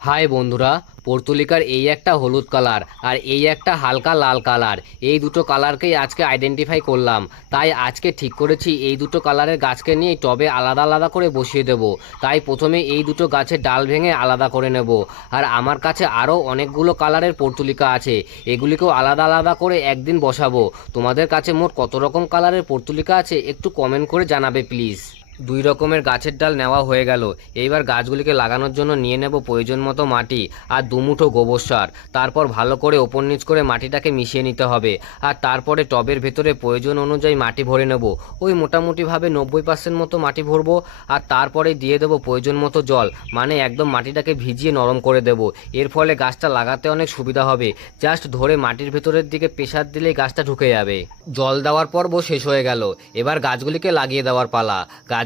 High বন্ধুরা, পর্তুলিকার এই একটা হলুদ কালার আর এই একটা হালকা লাল কালার। এই দুটো কালারকেই আজকে আইডেন্টিফাই করলাম। তাই আজকে ঠিক করেছি এই দুটো কালারের গাছকে নিয়ে টবে আলাদা আলাদা করে বসিয়ে দেব। তাই প্রথমে এই দুটো গাছের ডাল ভেঙে আলাদা করে নেব। আর আমার কাছে আরও অনেকগুলো কালারের পর্তুলিকা আছে। এগুলিকেও আলাদা আলাদা করে একদিন বসাবো। তোমাদের কাছে মোট কত রকম কালারের পর্তুলিকা আছে একটু কমেন্ট করে জানাবে প্লিজ দুই রকমের গাছের ডাল নেওয়া হয়ে গেল। এইবার গাছগুলিকে লাগানোর জন্য নিয়ে নেব প্রয়োজন মতো মাটি আর দুমুঠো গোবর সার। তারপর ভালো করে ওপর নিচ করে মাটিটাকে মিশিয়ে নিতে হবে। আর তারপরে টবের ভেতরে প্রয়োজন অনুযায়ী মাটি ভরে নেব। ওই মোটামুটিভাবে নব্বই পার্সেন্ট মতো মাটি ভরবো। আর তারপরে দিয়ে দেবো প্রয়োজন মতো জল। মানে একদম মাটিটাকে ভিজিয়ে নরম করে দেব। এর ফলে গাছটা লাগাতে অনেক সুবিধা হবে। জাস্ট ধরে মাটির ভেতরের দিকে প্রেশার দিলেই গাছটা ঢুকে যাবে। জল দেওয়ার পর্ব শেষ হয়ে গেল। এবার গাছগুলিকে লাগিয়ে দেওয়ার পালা।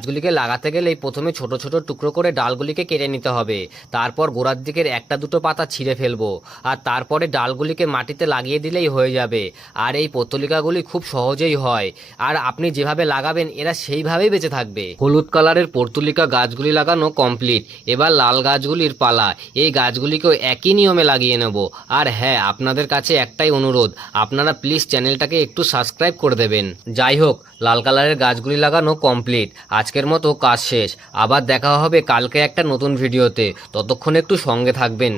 গাছগুলিকে লাগাতে গেলেই প্রথমে ছোট ছোট টুকরো করে ডালগুলিকে কেটে নিতে হবে। তারপর গোড়ার দিকের একটা দুটো পাতা ছিঁড়ে ফেলব আর তারপরে ডালগুলিকে মাটিতে লাগিয়ে দিলেই হয়ে যাবে। আর এই পত্তলিকাগুলি খুব সহজেই হয়। আর আপনি যেভাবে লাগাবেন, এরা সেইভাবেই বেঁচে থাকবে। হলুদ কালারের পর্তুলিকা গাছগুলি লাগানো কমপ্লিট। এবার লাল গাছগুলির পালা। এই গাছগুলিকেও একই নিয়মে লাগিয়ে নেব। আর হ্যাঁ আপনাদের কাছে একটাই অনুরোধ। আপনারা প্লিজ চ্যানেলটাকে একটু সাবস্ক্রাইব করে দেবেন। যাই হোক, লাল কালারের গাছগুলি লাগানো কমপ্লিট। আজকের মতো কাজ শেষ। আবার দেখা হবে কালকে একটা নতুন ভিডিওতে। ততক্ষণ একটু সঙ্গে থাকবেন।